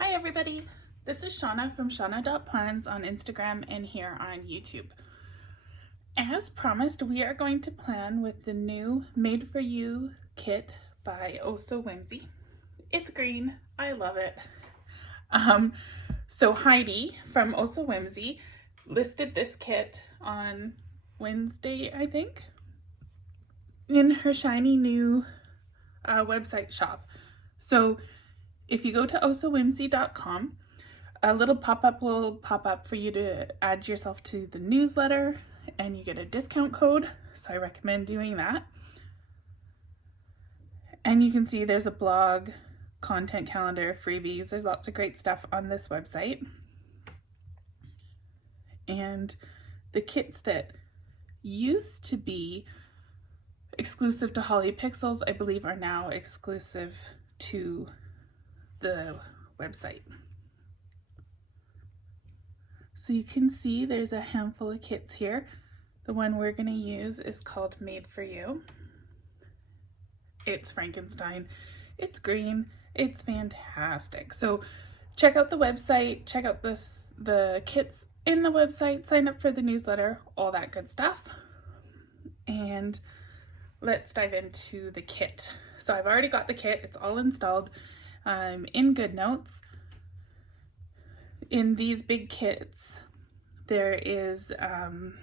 Hi everybody, this is Shauna from shauna.plans on Instagram and here on YouTube. As promised, we are going to plan with the new Made For You kit by So Whimzey. It's green, I love it. So Heidi from So Whimzey listed this kit on Wednesday, I think, in her shiny new website shop. So if you go to osowhimsey.com, a little pop-up will pop up for you to add yourself to the newsletter and you get a discount code. So I recommend doing that. And you can see there's a blog, content calendar, freebies. There's lots of great stuff on this website. And the kits that used to be exclusive to Holly Pixels, I believe, are now exclusive to the website. So you can see there's a handful of kits here. The one we're going to use is called Made For You. It's Frankenstein. It's green. It's fantastic. So check out the website, check out the kits in the website, sign up for the newsletter, all that good stuff. And let's dive into the kit. So I've already got the kit. It's all installed in GoodNotes. In these big kits, there is the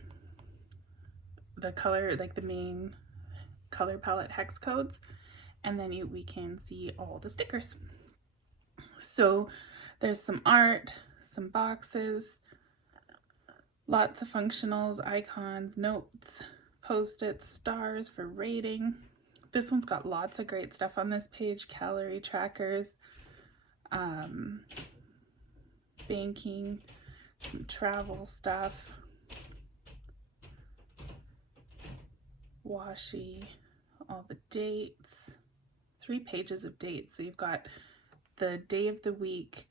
color, like the main color palette hex codes, and then we can see all the stickers. So there's some art, some boxes, lots of functionals, icons, notes, post-its, stars for rating. This one's got lots of great stuff on this page: calorie trackers, banking, some travel stuff, washi, all the dates, 3 pages of dates. So you've got the day of the week,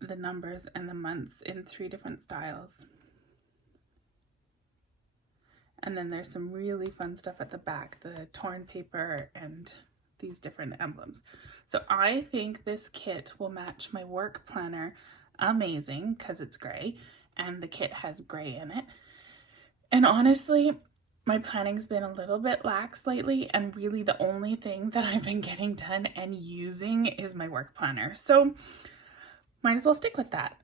the numbers, and the months in 3 different styles. And then there's some really fun stuff at the back, the torn paper and these different emblems. So I think this kit will match my work planner amazing because it's gray and the kit has gray in it. And honestly, my planning's been a little bit lax lately, and really the only thing that I've been getting done and using is my work planner. So might as well stick with that.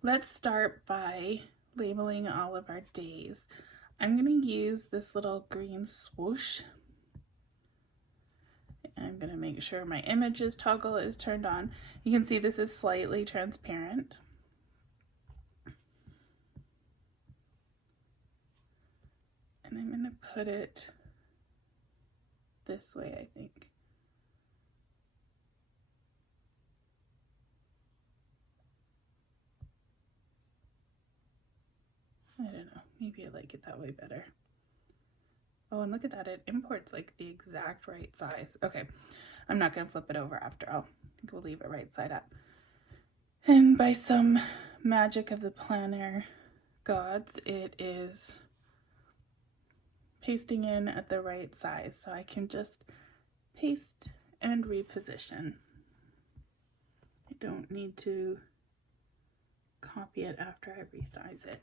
Let's start by labeling all of our days. I'm going to use this little green swoosh. I'm going to make sure my images toggle is turned on. You can see this is slightly transparent. And I'm going to put it this way, I think. I don't know, maybe I like it that way better. Oh, and look at that, it imports like the exact right size. Okay, I'm not gonna flip it over after all. I think we'll leave it right side up. And by some magic of the planner gods, it is pasting in at the right size. So I can just paste and reposition. I don't need to copy it after I resize it.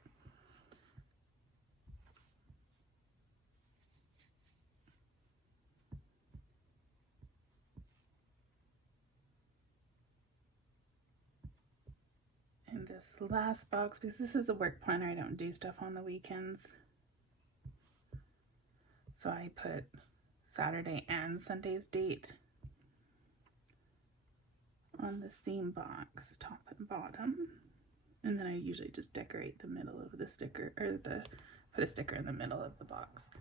In this last box, because this is a work planner, I don't do stuff on the weekends. So I put Saturday and Sunday's date on the seam box, top and bottom. And then I usually just decorate the middle of the sticker, or put a sticker in the middle of the box.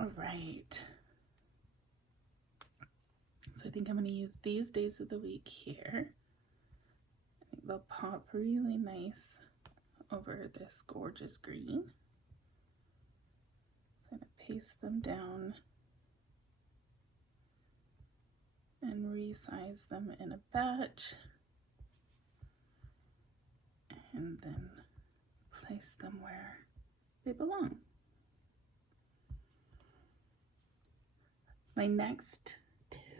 All right. So I think I'm going to use these days of the week here. I think they'll pop really nice over this gorgeous green. So I'm going to paste them down and resize them in a batch. And then place them where they belong. My next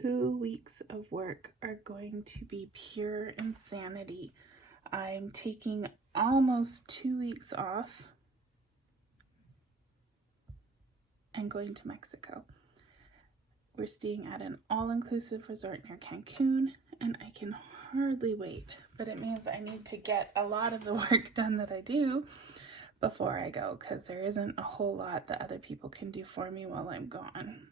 2 weeks of work are going to be pure insanity. I'm taking almost 2 weeks off and going to Mexico. We're staying at an all-inclusive resort near Cancun, and I can hardly wait. But it means I need to get a lot of the work done that I do before I go, because there isn't a whole lot that other people can do for me while I'm gone.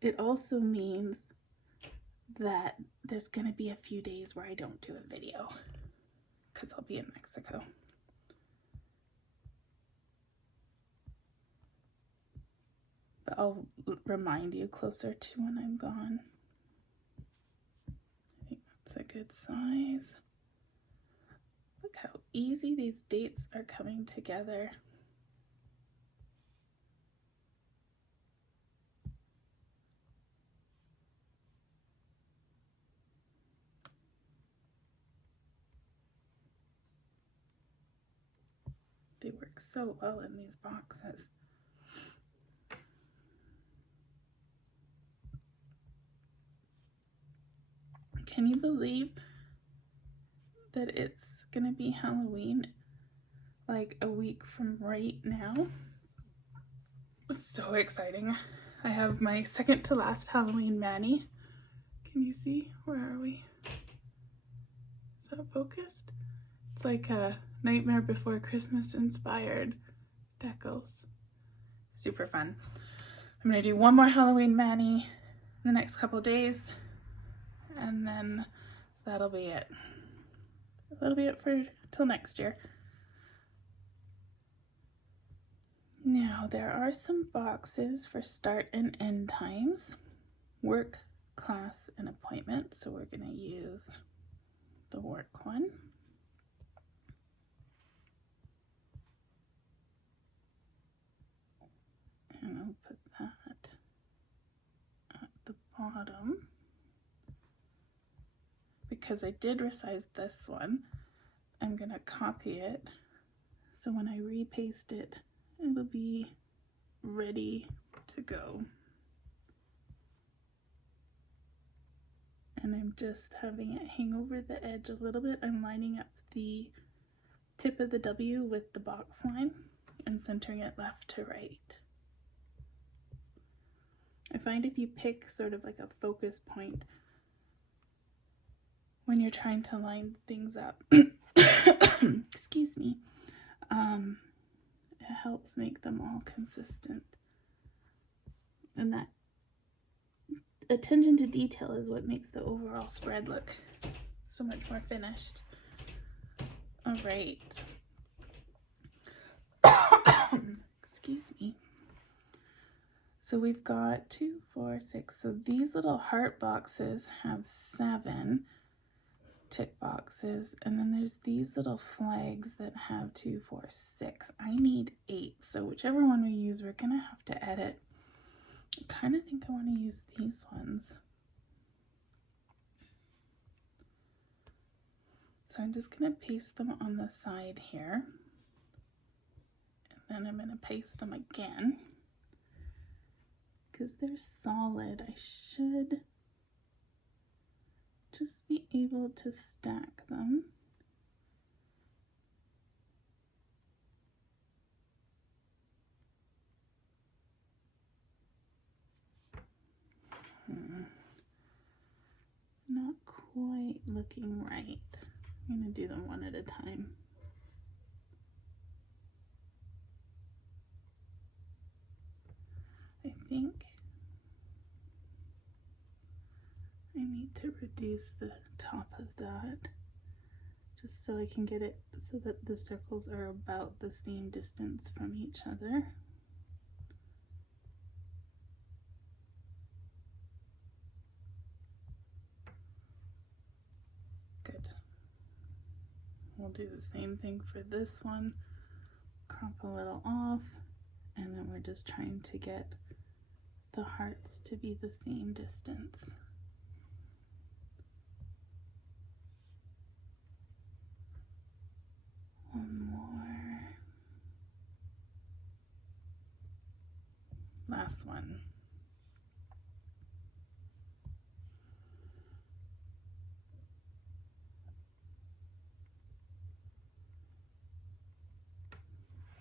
It also means that there's going to be a few days where I don't do a video because I'll be in Mexico. But I'll remind you closer to when I'm gone. I think that's a good size. Look how easy these dates are coming together. They work so well in these boxes. Can you believe that it's gonna be Halloween like a week from right now? So exciting. I have my second to last Halloween mani. Can you see? Where are we? Is that focused? It's like a Nightmare Before Christmas inspired decals. Super fun. I'm gonna do one more Halloween mani in the next couple days, and then that'll be it. That'll be it for till next year. Now there are some boxes for start and end times, work, class, and appointment. So we're gonna use the work one. And I'll put that at the bottom because I did resize this one. I'm gonna copy it so when I repaste it, it'll be ready to go. And I'm just having it hang over the edge a little bit. I'm lining up the tip of the W with the box line and centering it left to right. I find if you pick sort of like a focus point when you're trying to line things up, excuse me, it helps make them all consistent. And that attention to detail is what makes the overall spread look so much more finished. All right. Excuse me. So we've got 2, 4, 6. So these little heart boxes have 7 tick boxes, and then there's these little flags that have 2, 4, 6. I need 8, so whichever one we use, we're gonna have to edit. I kind of think I want to use these ones. So I'm just gonna paste them on the side here, and then I'm gonna paste them again. Because they're solid, I should just be able to stack them. Not quite looking right. I'm gonna do them one at a time. I think I need to reduce the top of that just so I can get it so that the circles are about the same distance from each other. Good. We'll do the same thing for this one. Crop a little off, and then we're just trying to get the hearts to be the same distance. One more. last one.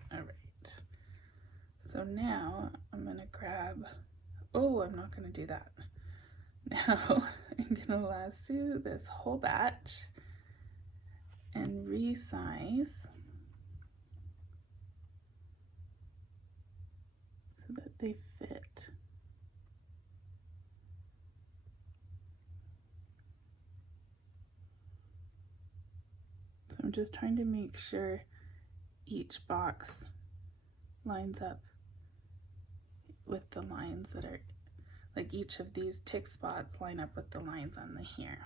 All right, so now I'm gonna grab, oh, I'm not gonna do that. Now I'm gonna lasso this whole batch and resize so that they fit. So I'm just trying to make sure each box lines up with the lines that are, like each of these tick spots line up with the lines on the here.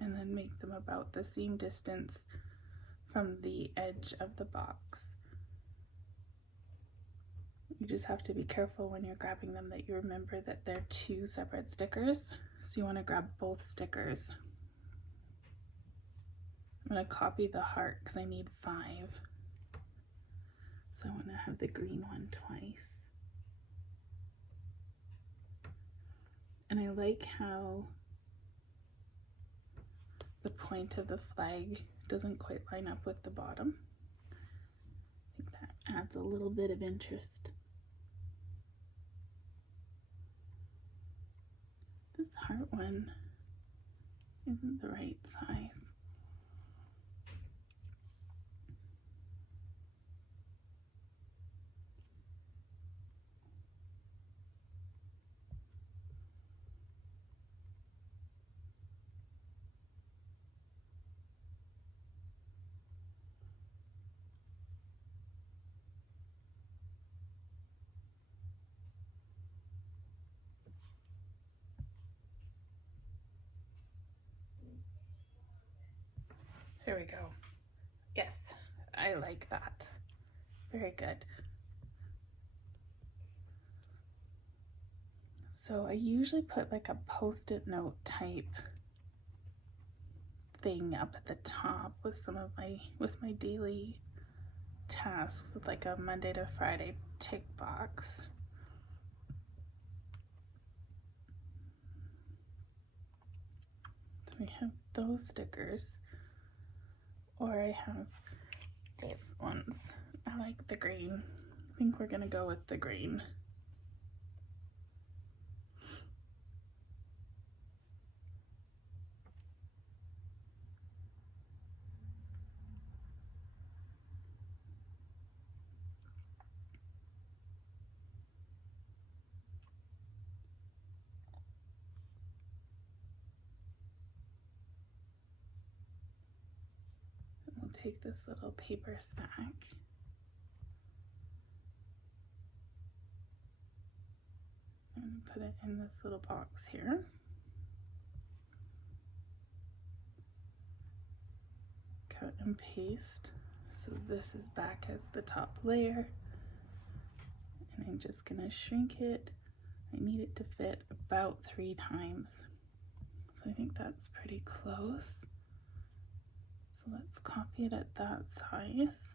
And then make them about the same distance from the edge of the box. You just have to be careful when you're grabbing them that you remember that they're two separate stickers. So you want to grab both stickers. I'm going to copy the heart because I need 5. So I want to have the green one twice. And I like how the point of the flag doesn't quite line up with the bottom. I think that adds a little bit of interest. This heart one isn't the right size. There we go. Yes, I like that. Very good. So I usually put like a post-it note type thing up at the top with some of my daily tasks, with like a Monday to Friday tick box. So we have those stickers, or I have these ones. I like the green. I think we're gonna go with the green. We'll take this little paper stack and put it in this little box here. Cut and paste. So this is back as the top layer. And I'm just gonna shrink it. I need it to fit about 3 times. So I think that's pretty close. So let's copy it at that size.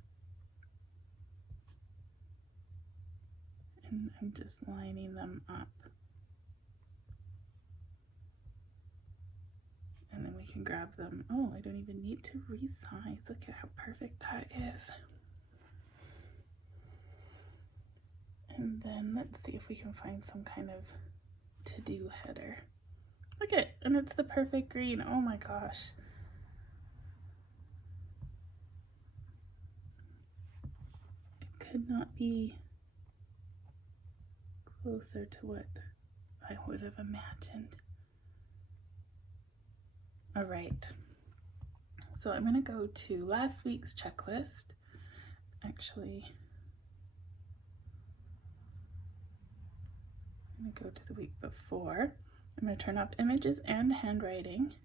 And I'm just lining them up. And then we can grab them. Oh, I don't even need to resize. Look at how perfect that is. And then let's see if we can find some kind of to-do header. Look at it, and it's the perfect green. Oh my gosh. It could not be closer to what I would have imagined. All right, so I'm gonna go to last week's checklist. Actually, I'm gonna go to the week before. I'm gonna turn off images and handwriting.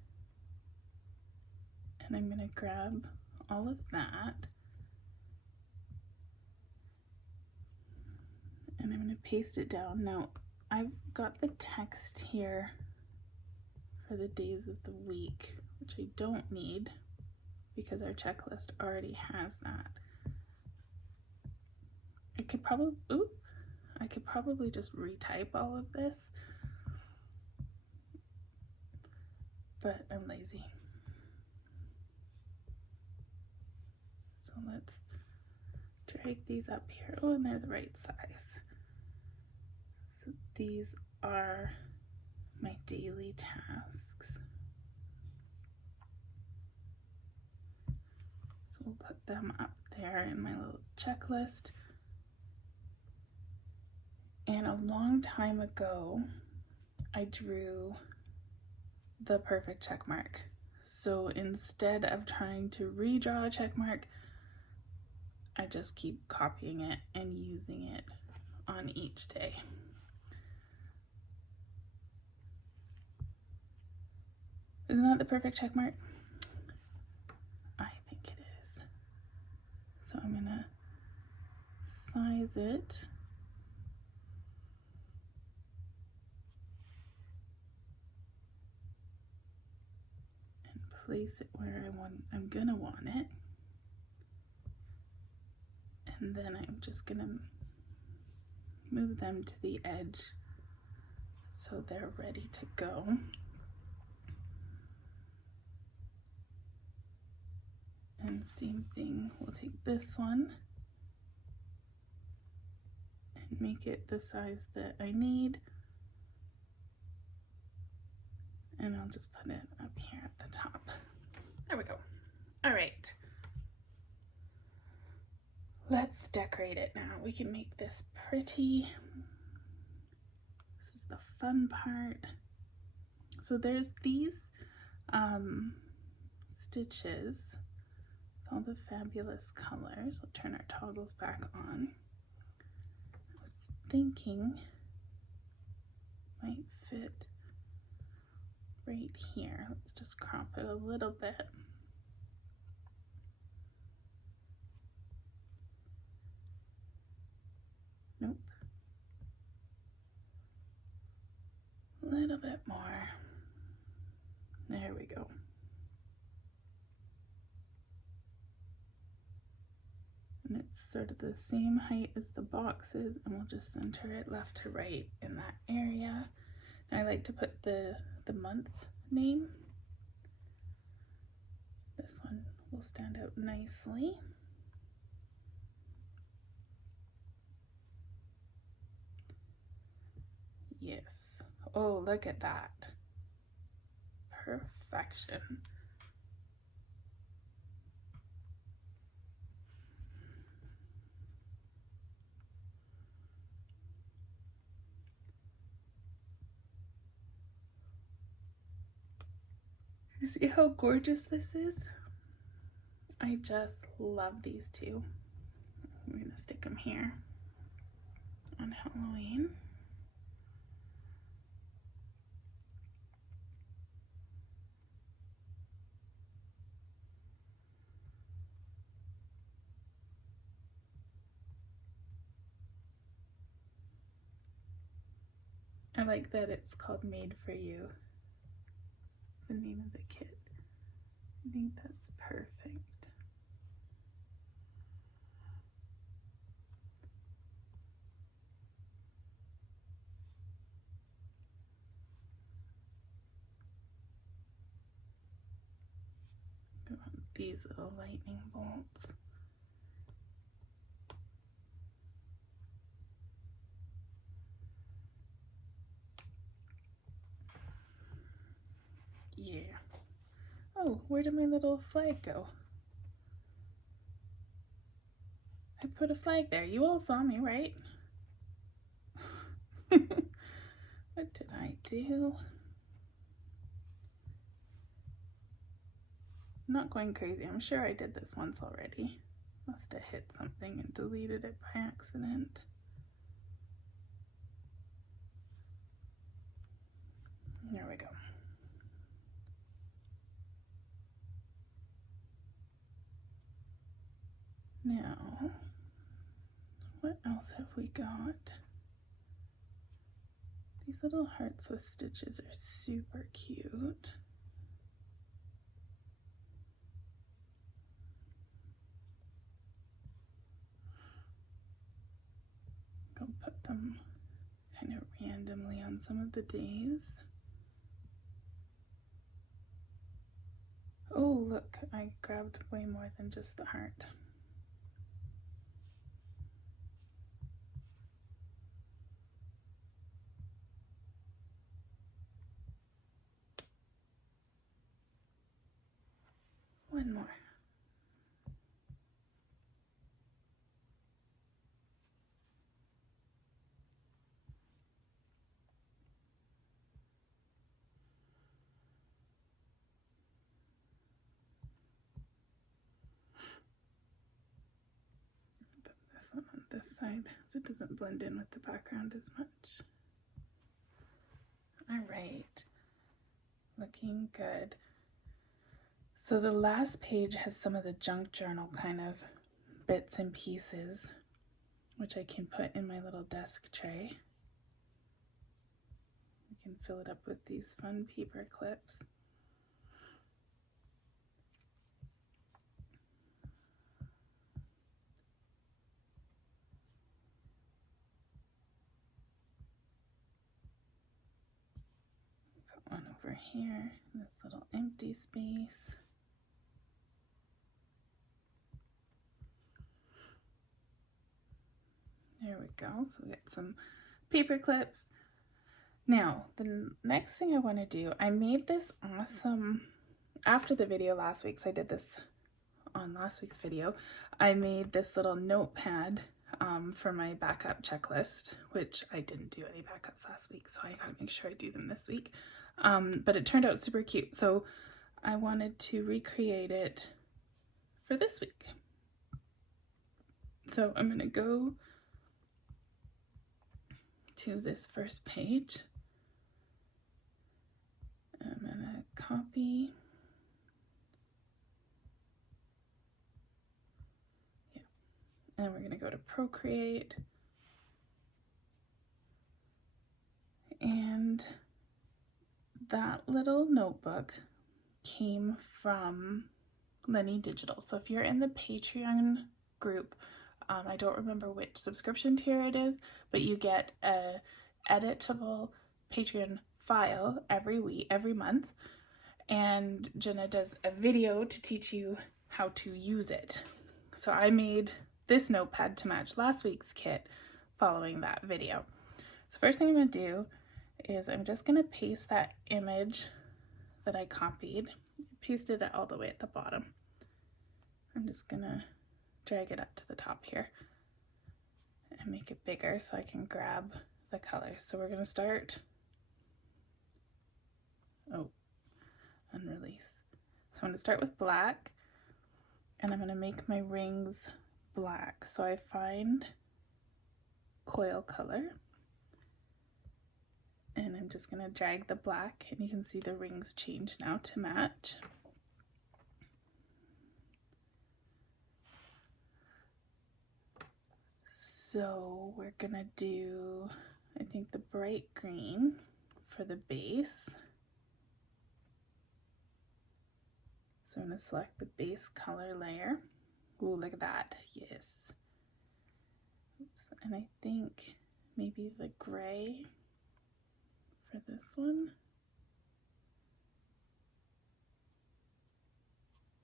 And I'm gonna grab all of that. And I'm gonna paste it down. Now, I've got the text here for the days of the week, which I don't need. because our checklist already has that. I could probably just retype all of this, but I'm lazy. So let's drag these up here. Oh, and they're the right size. So these are my daily tasks. So we'll put them up there in my little checklist. And a long time ago, I drew the perfect check mark. So instead of trying to redraw a check mark, I just keep copying it and using it on each day. Isn't that the perfect check mark? I think it is. So I'm gonna size it. And place it where I'm gonna want it. And then I'm just gonna move them to the edge so they're ready to go. And same thing, we'll take this one and make it the size that I need. And I'll just put it up here at the top. There we go. All right. Let's decorate it now. We can make this pretty. This is the fun part. So there's these stitches, all the fabulous colors. I'll turn our toggles back on. I was thinking might fit right here. Let's just crop it a little bit. Nope. A little bit more. There we go. And it's sort of the same height as the boxes, and we'll just center it left to right in that area. And I like to put the month name. This one will stand out nicely. Yes. Oh, look at that. Perfection. You see how gorgeous this is? I just love these two. We're gonna stick them here on Halloween. I like that it's called Made for You, the name of the kit. I think that's perfect. I want these little lightning bolts. Yeah. Oh, where did my little flag go? I put a flag there. You all saw me, right? What did I do? I'm not going crazy. I'm sure I did this once already. Must have hit something and deleted it by accident. There we go. Now, what else have we got? These little hearts with stitches are super cute. some kind of randomly on some of the days. Oh, look, I grabbed way more than just the heart. One more. Put this one on this side so it doesn't blend in with the background as much. All right, looking good. So the last page has some of the junk journal kind of bits and pieces, which I can put in my little desk tray. We can fill it up with these fun paper clips. Put one over here in this little empty space. There we go. So we got some paper clips. Now, the next thing I want to do, I made this awesome, after the video last week, so I did this on last week's video, I made this little notepad for my backup checklist, which I didn't do any backups last week, so I gotta make sure I do them this week. But it turned out super cute, so I wanted to recreate it for this week. So I'm gonna go to this first page. I'm gonna copy. Yeah. And we're gonna go to Procreate. And that little notebook came from Lenny Digital. So if you're in the Patreon group, I don't remember which subscription tier it is, but you get a editable Patreon file every month, and Jenna does a video to teach you how to use it. So I made this notepad to match last week's kit following that video. So first thing I'm going to do is I'm just going to paste that image that I copied, pasted it all the way at the bottom. I'm just going to drag it up to the top here and make it bigger so I can grab the colors. So we're going to start, and release. So I'm going to start with black, and I'm going to make my rings black. So I find coil color, and I'm just going to drag the black, and you can see the rings change now to match. So we're gonna do, I think, the bright green for the base. So I'm gonna select the base color layer. Ooh, look at that, yes. Oops. And I think maybe the gray for this one.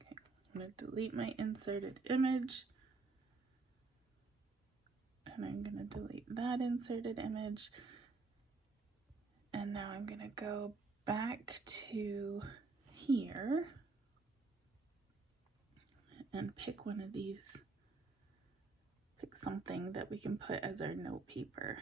Okay, I'm gonna delete my inserted image. And I'm going to delete that inserted image. And now I'm going to go back to here and pick one of these. Pick something that we can put as our note paper.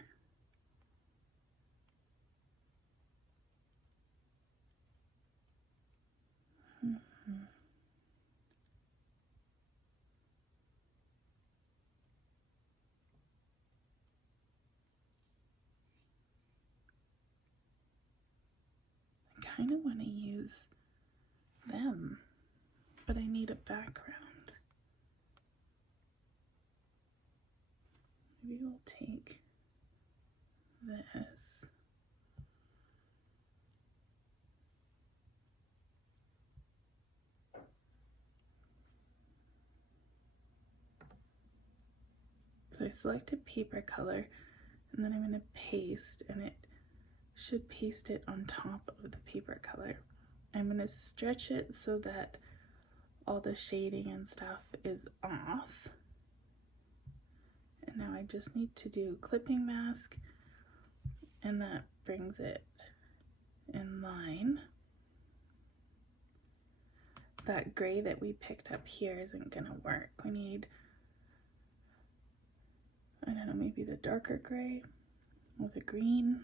I kind of want to use them, but I need a background. Maybe we'll take this. So I selected paper color, and then I'm going to paste, and it should paste it on top of the paper color. I'm going to stretch it so that all the shading and stuff is off. And now I just need to do clipping mask, and that brings it in line. That gray that we picked up here isn't gonna work. We need, I don't know, maybe the darker gray with a green.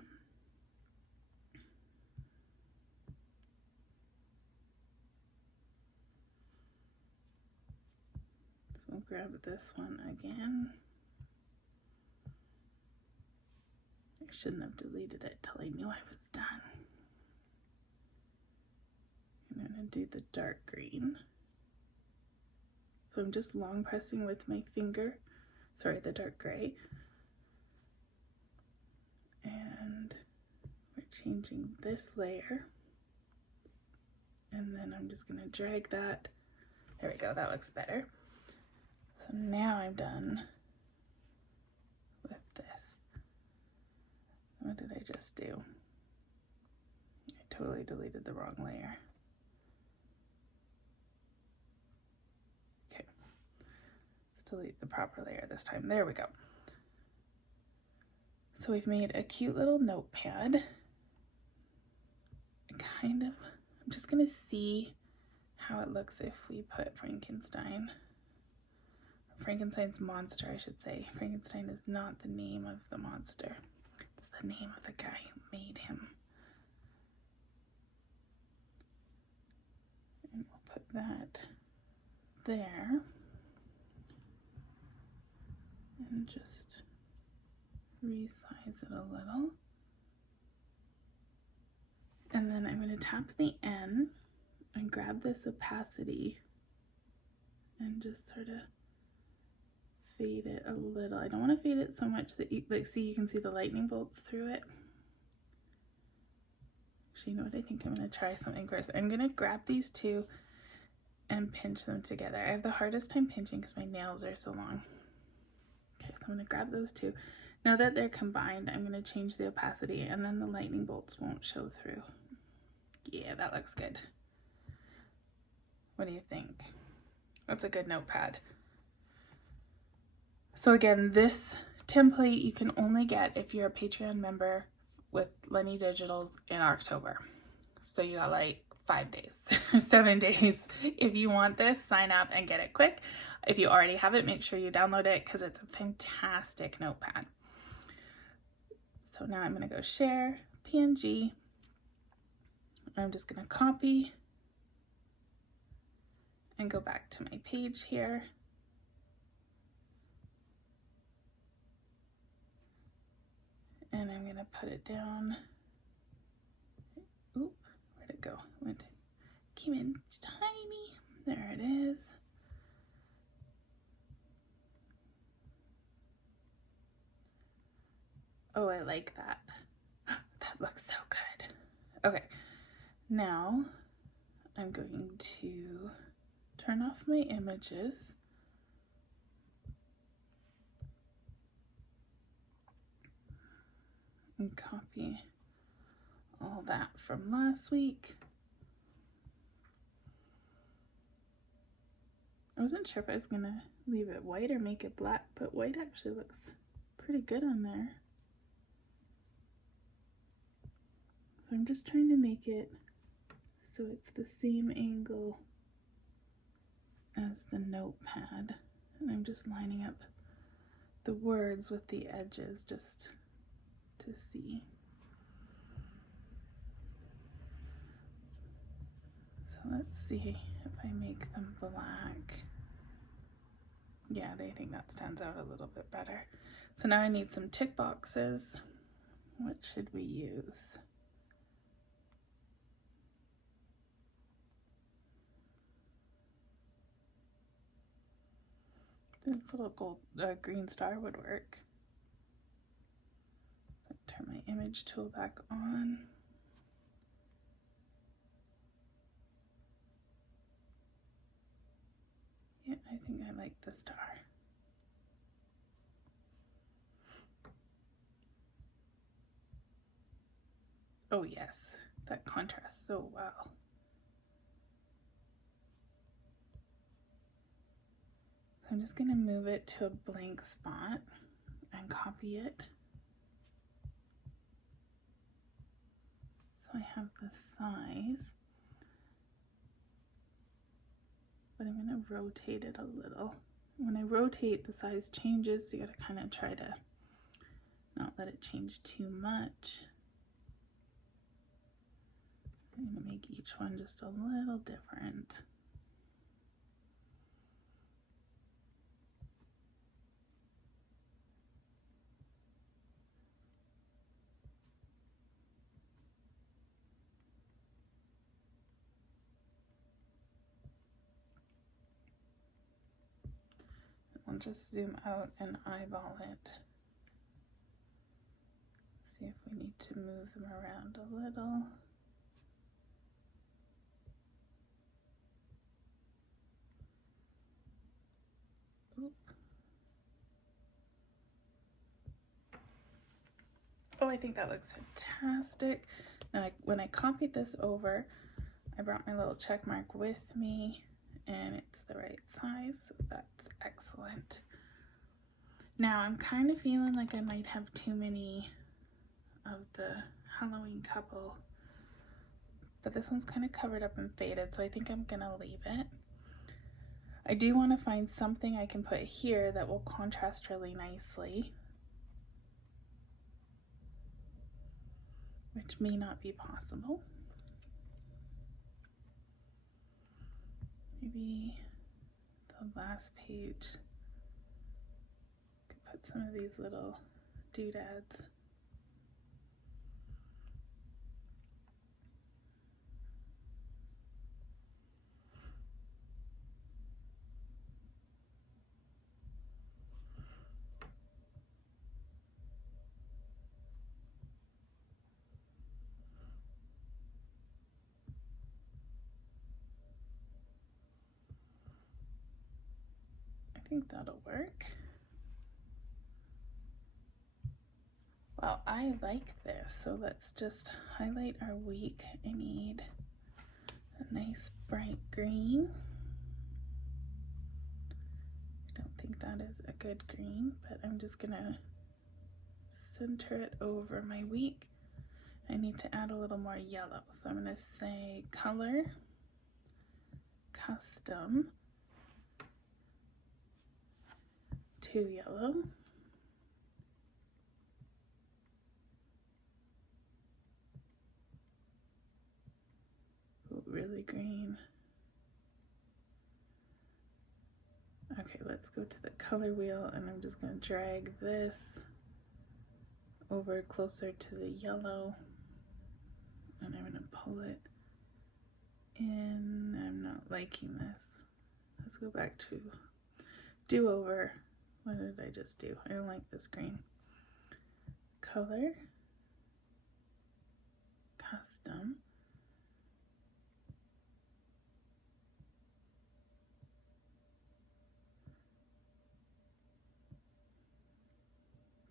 So we'll grab this one again. I shouldn't have deleted it till I knew I was done. I'm going to do the dark green. So I'm just long pressing with my finger, sorry, the dark gray. And we're changing this layer. And then I'm just going to drag that. There we go, that looks better. So now I'm done with this. What did I just do? I totally deleted the wrong layer. Okay, let's delete the proper layer this time. There we go. So we've made a cute little notepad. I'm just gonna see how it looks if we put Frankenstein's monster, I should say. Frankenstein is not the name of the monster. It's the name of the guy who made him. And we'll put that there. And just resize it a little. And then I'm going to tap the N and grab this opacity and just sort of fade it a little. I don't want to fade it so much that you can see the lightning bolts through it. Actually, you know what? I think I'm going to try something first. I'm going to grab these two and pinch them together. I have the hardest time pinching because my nails are so long. Okay, so I'm going to grab those two. Now that they're combined, I'm going to change the opacity, and then the lightning bolts won't show through. Yeah, that looks good. What do you think? That's a good notepad. So again, this template you can only get if you're a Patreon member with Lenny Digitals in October. So you got like 5 days, 7 days. If you want this, sign up and get it quick. If you already have it, make sure you download it because it's a fantastic notepad. So now I'm going to go share, PNG. I'm just going to copy and go back to my page here. And I'm going to put it down. Oop, where'd it go? Came in tiny. There it is. Oh, I like that. That looks so good. Okay, now I'm going to turn off my images. And copy all that from last week. I wasn't sure if I was gonna leave it white or make it black, but white actually looks pretty good on there. So I'm just trying to make it so it's the same angle as the notepad. And I'm just lining up the words with the edges just to see. So let's see if I make them black. Yeah, they think that stands out a little bit better. So now I need some tick boxes. What should we use? This little gold green star would work. Turn my image tool back on. Yeah, I think I like the star. Oh yes, that contrasts so well. So I'm just going to move it to a blank spot and copy it. So I have the size, but I'm going to rotate it a little. When I rotate, the size changes, so you got to kind of try to not let it change too much. I'm going to make each one just a little different. I'll just zoom out and eyeball it. See if we need to move them around a little. Oop. Oh, I think that looks fantastic. Now, when I copied this over, I brought my little check mark with me, and it's the right size, so that's excellent. Now, I'm kind of feeling like I might have too many of the Halloween couple, but this one's kind of covered up and faded, so I think I'm gonna leave it. I do want to find something I can put here that will contrast really nicely, which may not be possible. Maybe the last page, I could put some of these little doodads. I think that'll work. Well, I like this, so let's just highlight our week. I need a nice bright green. I don't think that is a good green, but I'm just gonna center it over my week. I need to add a little more yellow, so I'm gonna say color, custom, to yellow. Ooh, really green. Okay, let's go to the color wheel, and I'm just going to drag this over closer to the yellow, and I'm going to pull it in. I'm not liking this. Let's go back to do-over. What did I just do? I don't like this green. Color, custom,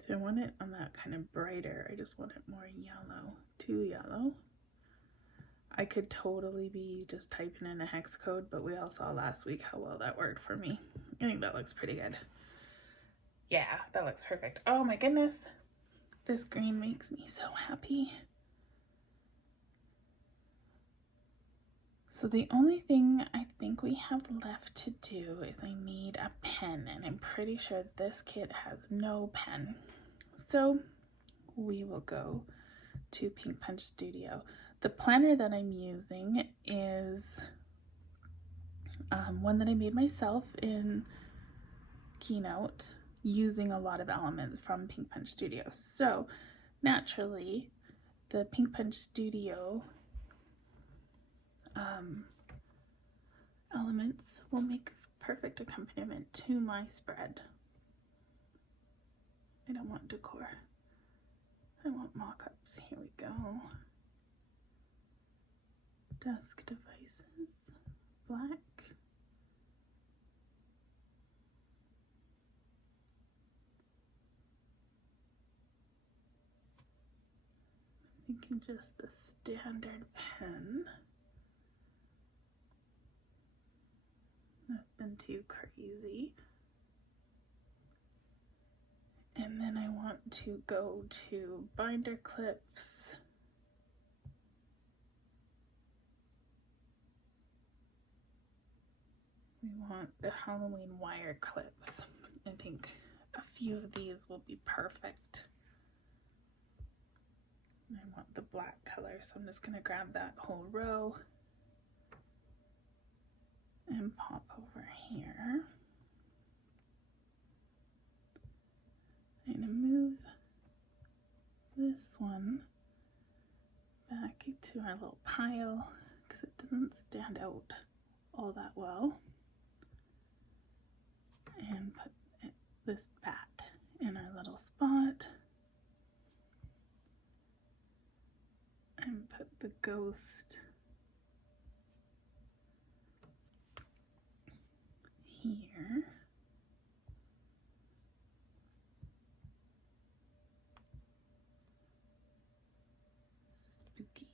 so I want it on that kind of brighter. I just want it more yellow, too yellow. I could totally be just typing in a hex code, but we all saw last week how well that worked for me. I think that looks pretty good. Yeah, that looks perfect. Oh my goodness, this green makes me so happy. So the only thing I think we have left to do is I need a pen, and I'm pretty sure this kit has no pen. So we will go to Pink Punch Studio. The planner that I'm using is one that I made myself in Keynote using a lot of elements from Pink Punch Studio. So naturally, the Pink Punch Studio elements will make perfect accompaniment to my spread. I don't want decor. I want mock-ups. Here we go. Desk devices, black. thinking just the standard pen. Nothing too crazy. And then I want to go to binder clips. We want the Halloween wire clips. I think a few of these will be perfect. I want the black color, so I'm just going to grab that whole row and pop over here. I'm going to move this one back to our little pile because it doesn't stand out all that well. And put this bat in our little spot. And put the ghost here. Spooky.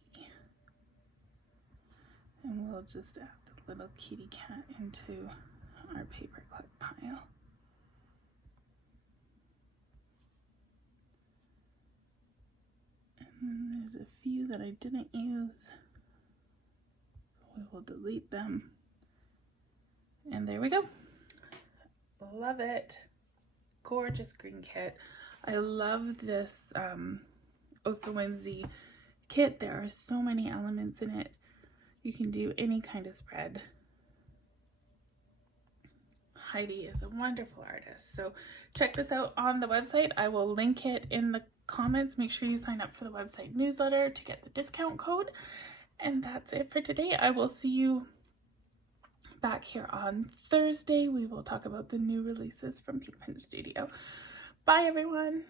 And we'll just add the little kitty cat into our paperclip pile. And then there's a few that I didn't use. We will delete them. And there we go. Love it. Gorgeous green kit. I love this So Whimzey kit. There are so many elements in it. You can do any kind of spread. Heidi is a wonderful artist. So check this out on the website. I will link it in the comments. Make sure you sign up for the website newsletter to get the discount code. And that's it for today. I will see you back here on Thursday. We will talk about the new releases from Pink Pen Studio. Bye everyone.